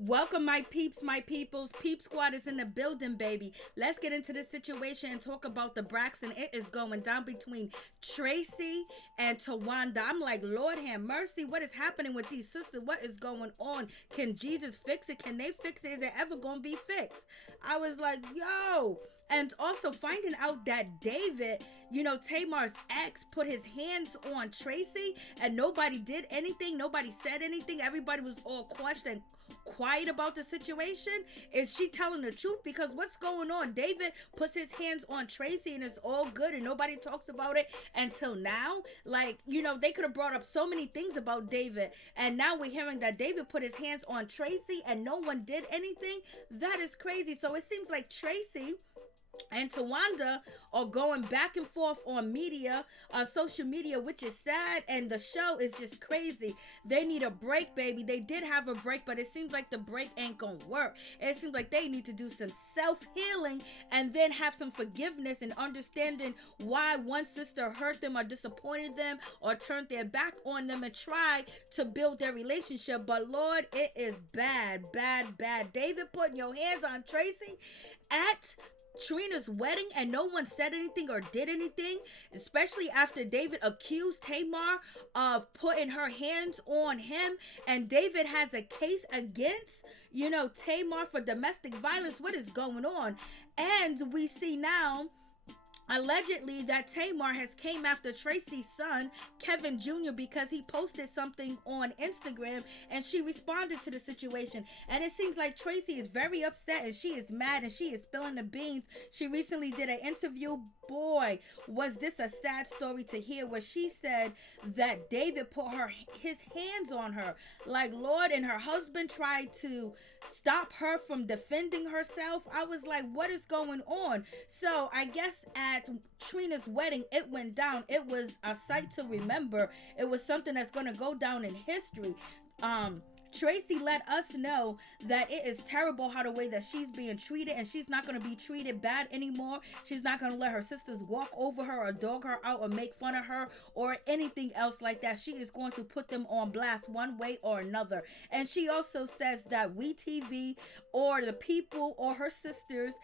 Welcome, my peeps, my peoples. Peep Squad is in the building, baby. Let's get into this situation and talk about the Braxton. It is going down between Traci and Towanda. I'm like, Lord have mercy. What is happening with these sisters? What is going on? Can Jesus fix it? Can they fix it? Is it ever going to be fixed? I was like, yo. And also finding out that David, Tamar's ex, put his hands on Traci and nobody did anything. Nobody said anything. Everybody was all crushed and quiet about the situation. Is she telling the truth? Because what's going on? David puts his hands on Traci and it's all good and nobody talks about it until now. Like, they could have brought up so many things about David, and now we're hearing that David put his hands on Traci and no one did anything. That is crazy. So it seems like Traci and Towanda are going back and forth on media, on social media, which is sad, and the show is just crazy. They need a break, baby. They did have a break, but it seems like the break ain't gonna work. It seems like they need to do some self-healing and then have some forgiveness and understanding why one sister hurt them or disappointed them or turned their back on them and try to build their relationship. But Lord, it is bad, bad, bad. David putting your hands on Traci at Trina's wedding and no one said anything or did anything, especially after David accused Tamar of putting her hands on him, and David has a case against Tamar for domestic violence. What is going on? And we see now allegedly that Tamar has came after Traci's son, Kevin Jr., because he posted something on Instagram and she responded to the situation. And it seems like Traci is very upset and she is mad and she is spilling the beans. She recently did an interview. Boy, was this a sad story to hear, where she said that David put his hands on her. Like, Lord, and her husband tried to stop her from defending herself. I was like, what is going on? So I guess at Trina's wedding, it went down. It was a sight to remember. It was something that's going to go down in history. Traci let us know that it is terrible how the way that she's being treated, and she's not going to be treated bad anymore. She's not going to let her sisters walk over her or dog her out or make fun of her or anything else like that. She is going to put them on blast one way or another. And she also says that WeTV or the people or her sisters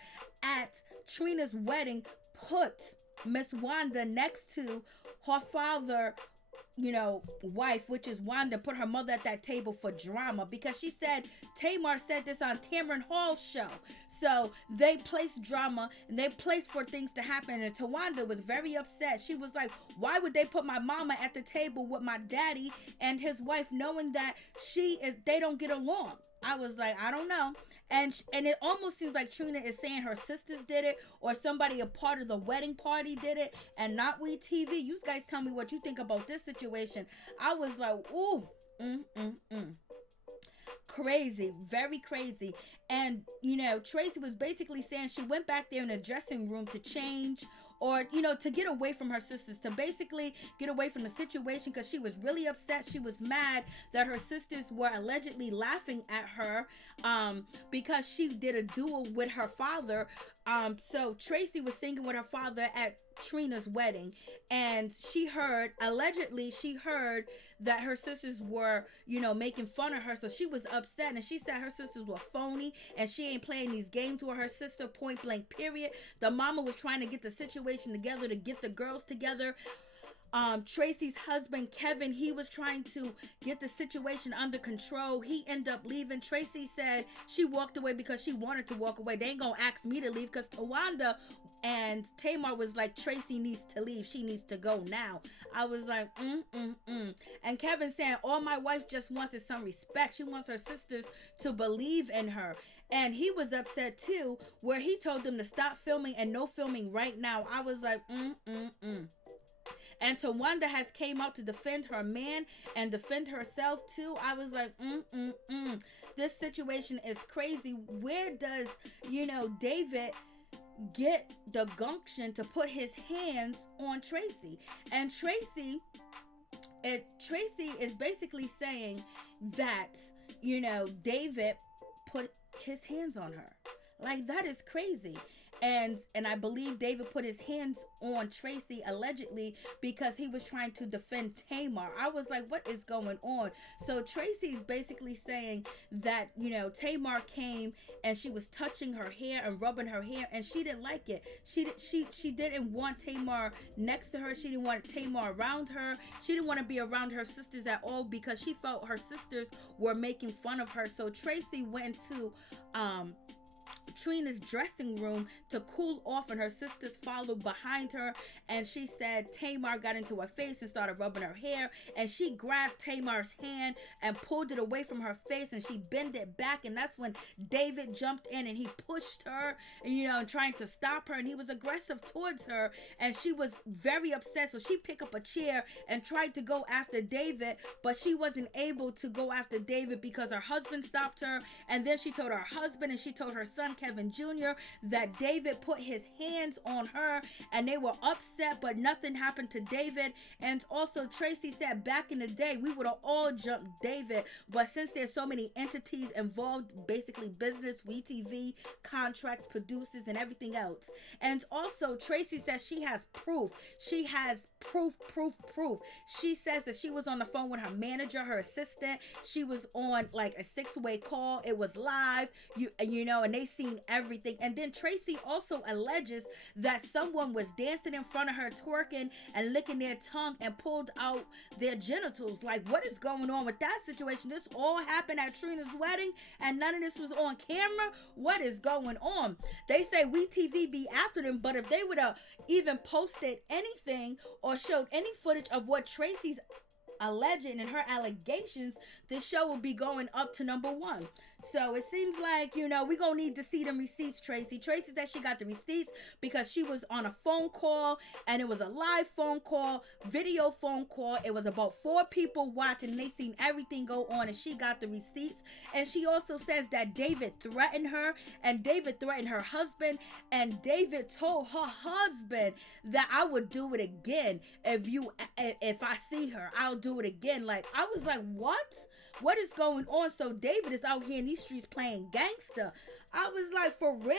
at Trina's wedding put Miss Wanda next to her father, wife, which is Wanda, put her mother at that table for drama, because she said, Tamar said this on Tamer Hall's show. So they placed drama and they placed for things to happen. And Towanda was very upset. She was like, why would they put my mama at the table with my daddy and his wife, knowing that they don't get along? I was like, I don't know. And it almost seems like Trina is saying her sisters did it, or somebody a part of the wedding party did it, and not WeTV. You guys tell me what you think about this situation. I was like, ooh, crazy, very crazy. And Traci was basically saying she went back there in the dressing room to change, or to get away from her sisters, to basically get away from the situation, because she was really upset. She was mad that her sisters were allegedly laughing at her because she did a duel with her father. So Traci was singing with her father at Trina's wedding, and allegedly she heard that her sisters were making fun of her. So she was upset, and she said her sisters were phony and she ain't playing these games with her sister, point blank period. The mama was trying to get the situation together, to get the girls together. Traci's husband, Kevin, he was trying to get the situation under control. He ended up leaving. Traci said she walked away because she wanted to walk away. They ain't gonna ask me to leave, because Towanda and Tamar was like, Traci needs to leave. She needs to go now. I was like, And Kevin saying, all my wife just wants is some respect. She wants her sisters to believe in her. And he was upset too, where he told them to stop filming and no filming right now. I was like, And Towanda has came out to defend her man and defend herself too. I was like, This situation is crazy. Where does, David get the gumption to put his hands on Traci? And Traci is basically saying that, David put his hands on her. Like, that is crazy. and I believe David put his hands on Traci allegedly because he was trying to defend Tamar. I was like, what is going on? So Traci's basically saying that, Tamar came and she was touching her hair and rubbing her hair, and she didn't like it. She didn't want Tamar next to her. She didn't want Tamar around her. She didn't want to be around her sisters at all because she felt her sisters were making fun of her. So Traci went to Trina's dressing room to cool off, and her sisters followed behind her, and she said Tamar got into her face and started rubbing her hair, and she grabbed Tamar's hand and pulled it away from her face, and she bent it back, and that's when David jumped in and he pushed her, and trying to stop her, and he was aggressive towards her, and she was very upset. So she picked up a chair and tried to go after David, but she wasn't able to go after David because her husband stopped her, and then she told her husband and she told her son Kevin Jr. that David put his hands on her, and they were upset, but nothing happened to David. And also Traci said back in the day we would have all jumped David, but since there's so many entities involved, basically business, WeTV, contracts, producers, and everything else. And also Traci says she has proof. She has proof. She says that she was on the phone with her manager, her assistant. She was on like a 6-way call. It was live, and they seen everything. And then Traci also alleges that someone was dancing in front of her, twerking and licking their tongue and pulled out their genitals. Like, what is going on with that situation? This all happened at Trina's wedding and none of this was on camera. What is going on? They say WeTV be after them, but if they would have even posted anything or showed any footage of what Traci's alleging and her allegations, this show will be going up to #1. So it seems like, we're going to need to see them receipts, Traci. Traci said she got the receipts because she was on a phone call, and it was a live phone call, video phone call. It was about 4 people watching, and they seen everything go on, and she got the receipts. And she also says that David threatened her, and David threatened her husband, and David told her husband that I would do it again. If I see her, I'll do it again. Like, I was like, what? What is going on? So David is out here in these streets playing gangster. I was like, for real?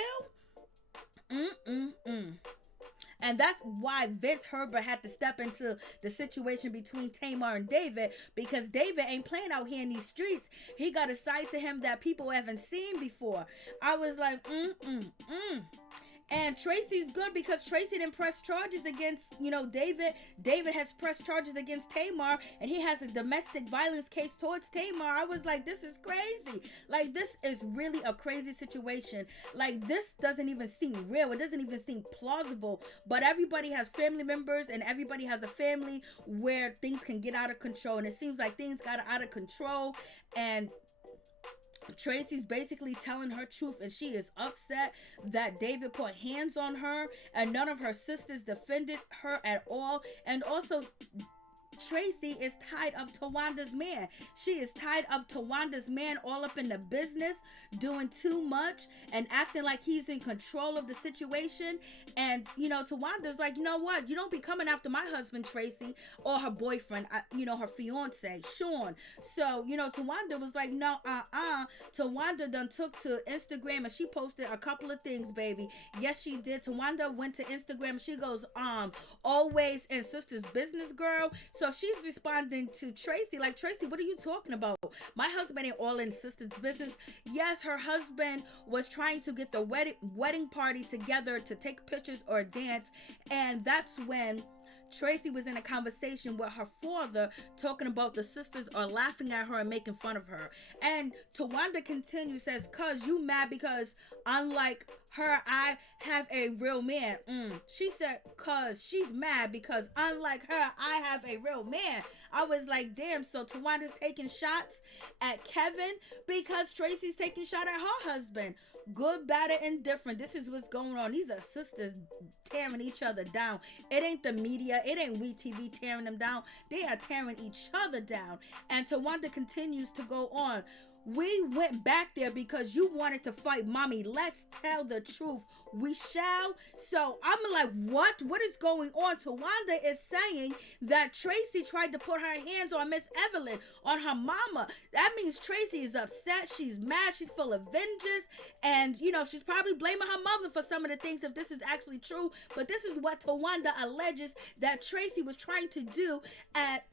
And that's why Vince Herbert had to step into the situation between Tamar and David, because David ain't playing out here in these streets. He got a side to him that people haven't seen before. I was like, And Traci's good because Traci didn't press charges against, David. David has pressed charges against Tamar, and he has a domestic violence case towards Tamar. I was like, this is crazy. Like, this is really a crazy situation. Like, this doesn't even seem real. It doesn't even seem plausible. But everybody has family members, and everybody has a family where things can get out of control. And it seems like things got out of control, and Traci's basically telling her truth, and she is upset that David put hands on her, and none of her sisters defended her at all. And also, Traci is tied up to Tawanda's man. She is tied up to Tawanda's man, all up in the business, doing too much and acting like he's in control of the situation. And, Tawanda's like, you know what? You don't be coming after my husband, Traci, or her boyfriend, her fiance, Sean. So, Towanda was like, no, Towanda done took to Instagram and she posted a couple of things, baby. Yes, she did. Towanda went to Instagram. She goes, always in sister's business, girl. So she's responding to Traci like, Traci, what are you talking about? My husband ain't all in sister's business. Yes, her husband was trying to get the wedding party together to take pictures or dance, and that's when Traci was in a conversation with her father talking about the sisters are laughing at her and making fun of her. And Towanda continues, says, cuz you mad because unlike her, I have a real man. She said, cuz she's mad because unlike her, I have a real man. I was like, damn, so Tawanda's taking shots at Kevin because Traci's taking shot at her husband. Good, bad, or indifferent. This is what's going on. These are sisters tearing each other down. It ain't the media. It ain't WeTV tearing them down. They are tearing each other down. And Towanda continues to go on. We went back there because you wanted to fight mommy. Let's tell the truth. we shall. So I'm like, what is going on? Towanda is saying that Traci tried to put her hands on Miss Evelyn, on her mama. That means Traci is upset, she's mad, she's full of vengeance, and she's probably blaming her mother for some of the things, if this is actually true. But this is what Towanda alleges that Traci was trying to do at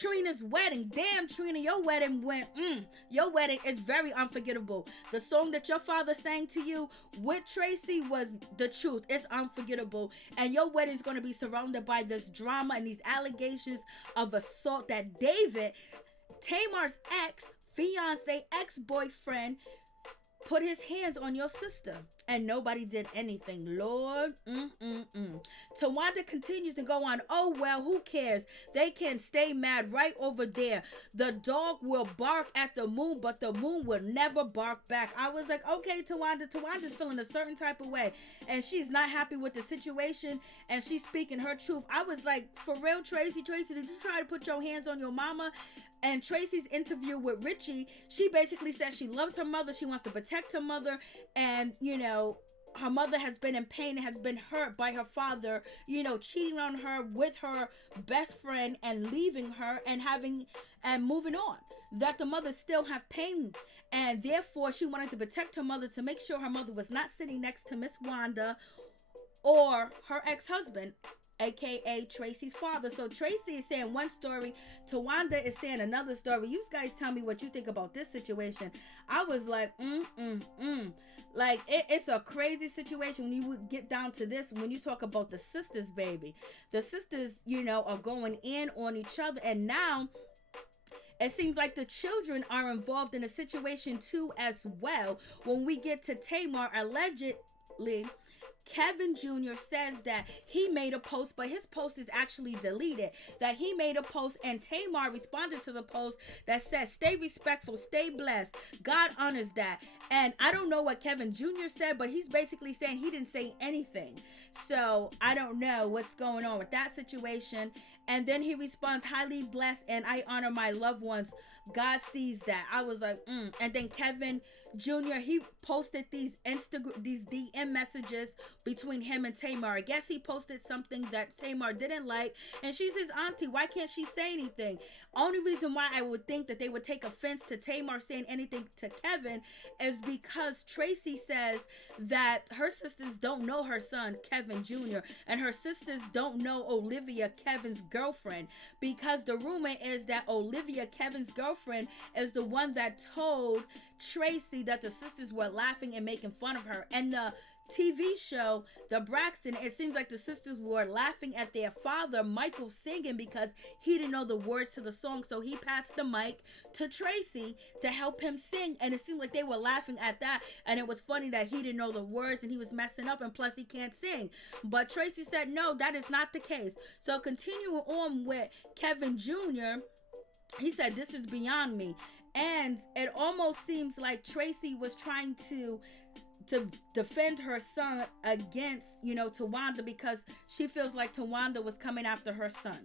Trina's wedding. Damn, Trina, your wedding your wedding is very unforgettable. The song that your father sang to you with Traci was the truth. It's unforgettable. And your wedding is going to be surrounded by this drama and these allegations of assault that David, Tamar's ex-fiance, ex-boyfriend, put his hands on your sister, and nobody did anything. Lord, Towanda continues to go on. Oh, well, who cares? They can stay mad right over there. The dog will bark at the moon, but the moon will never bark back. I was like, okay, Towanda's feeling a certain type of way, and she's not happy with the situation, and she's speaking her truth. I was like, for real, Traci, did you try to put your hands on your mama? And Traci's interview with Richie, she basically said she loves her mother. She wants to protect her mother. And, her mother has been in pain and has been hurt by her father, cheating on her with her best friend and leaving her and moving on. That the mother still have pain. And therefore, she wanted to protect her mother, to make sure her mother was not sitting next to Miss Wanda or her ex-husband, aka Traci's father. So Traci is saying one story, Towanda is saying another story. You guys tell me what you think about this situation. I was like, like it's a crazy situation when you would get down to this. When you talk about the sisters, baby, the sisters, are going in on each other, and now it seems like the children are involved in a situation too as well. When we get to Tamar, allegedly, Kevin Jr. says that he made a post, but his post is actually deleted. That he made a post, and Tamar responded to the post that says, stay respectful, stay blessed. God honors that. And I don't know what Kevin Jr. said, but he's basically saying he didn't say anything. So I don't know what's going on with that situation. And then he responds, highly blessed, and I honor my loved ones. God sees that. I was like, And then Kevin Jr., he posted these DM messages between him and Tamar. I guess he posted something that Tamar didn't like, and she's his auntie. Why can't she say anything? Only reason why I would think that they would take offense to Tamar saying anything to Kevin is because Traci says that her sisters don't know her son, Kevin Jr., and her sisters don't know Olivia, Kevin's girlfriend, because the rumor is that Olivia, Kevin's girlfriend, is the one that told Traci that the sisters were laughing and making fun of her. And the TV show, The Braxton, it seems like the sisters were laughing at their father, Michael, singing because he didn't know the words to the song. So he passed the mic to Traci to help him sing. And it seemed like they were laughing at that. And it was funny that he didn't know the words and he was messing up, and plus he can't sing. But Traci said, no, that is not the case. So continuing on with Kevin Jr., he said, this is beyond me. And it almost seems like Traci was trying to defend her son against, Towanda, because she feels like Towanda was coming after her son.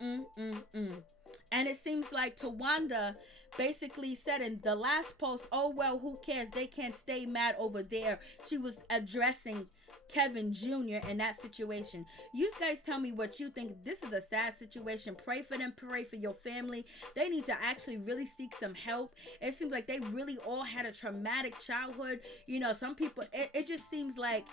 And it seems like Towanda basically said in the last post, oh, well, who cares? They can't stay mad over there. She was addressing Kevin Jr. in that situation. You guys tell me what you think. This is a sad situation. Pray for them. Pray for your family. They need to actually really seek some help. It seems like they really all had a traumatic childhood. Some people, it just seems like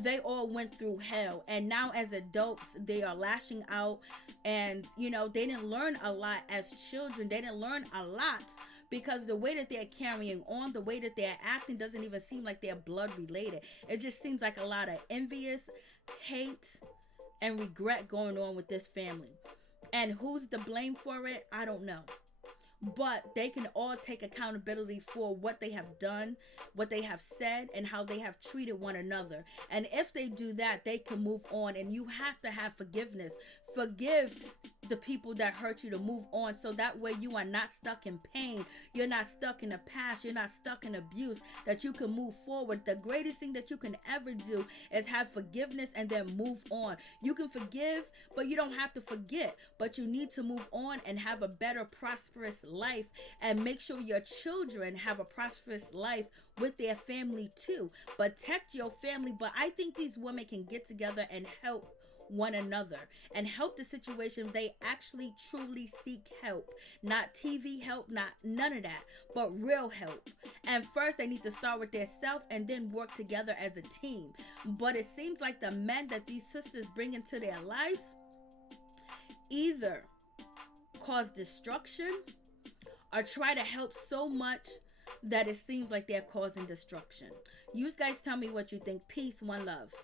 they all went through hell, and now as adults they are lashing out, and they didn't learn a lot as children. They didn't learn a lot because the way that they're carrying on, the way that they're acting, doesn't even seem like they're blood related. It just seems like a lot of envious, hate, and regret going on with this family. And who's to blame for it? I don't know. But they can all take accountability for what they have done, what they have said, and how they have treated one another. And if they do that, they can move on. And you have to have forgiveness. Forgive the people that hurt you to move on, so that way you are not stuck in pain. You're not stuck in the past. You're not stuck in abuse, that you can move forward. The greatest thing that you can ever do is have forgiveness and then move on. You can forgive, but you don't have to forget. But you need to move on and have a better, prosperous life, and make sure your children have a prosperous life with their family too. Protect your family. But I think these women can get together and help one another and help the situation if they actually truly seek help. Not TV help, not none of that, but real help. And first they need to start with their self and then work together as a team. But it seems like the men that these sisters bring into their lives either cause destruction or try to help so much that it seems like they're causing destruction. You guys tell me what you think. Peace, one love.